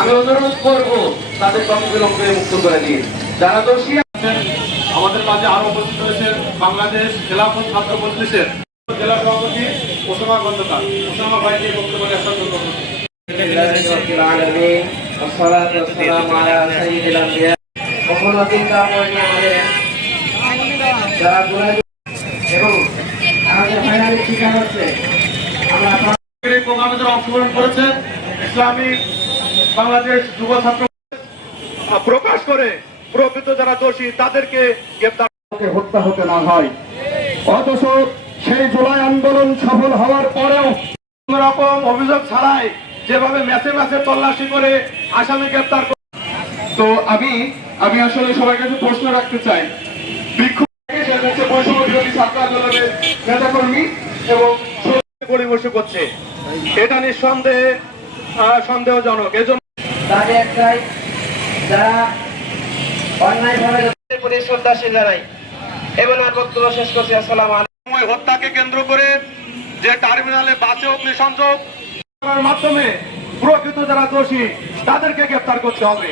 আমি অনুরোধ করব তাদের অবিলম্বে মুক্ত করে দিন। যারা দোষী আমাদের মাঝে আরো উপস্থিত হয়েছেন বাংলাদেশ খেলাফত ছাত্র মজলিসের জেলা সভাপতি ওসামা খন্দকার। ওসামা ভাইকে বক্তব্য দেওয়ার জন্য অনুরোধ অংশগ্রহণ করেছেন ইসলামী বাংলাদেশ যুব ছাত্র প্রকাশ করে প্রকৃত যারা দোষী তাদেরকে গ্রেপ্তার হত্যা হতে না হয়। অথচ সেই জুলাই আন্দোলন সফল হওয়ার পরেও কোন রকম অভিযোগ ছাড়াই যেভাবে ম্যাচে ম্যাচে তল্লাশি করে আসামি গ্রেপ্তার। তো আমি আসলে সবার কাছে প্রশ্ন রাখতে চাই, বিক্ষোভ বৈষম্য বিরোধী ছাত্র আন্দোলনের নেতাকর্মী এবং পরিবেশন করছে, এটা নিঃসন্দেহে সন্দেহজনক। এজন্য যারা অন্যায়ভাবে শ্রদ্ধাশীল জানাই এবং আর বক্তব্য শেষ করছি। আসসালামু আলাইকুম। হত্যাকে কেন্দ্র করে যে টার্মিনালে বাসে অগ্নিসংযোগ করার মাধ্যমে প্রকৃত যারা দোষী তাদেরকে গ্রেপ্তার করতে হবে।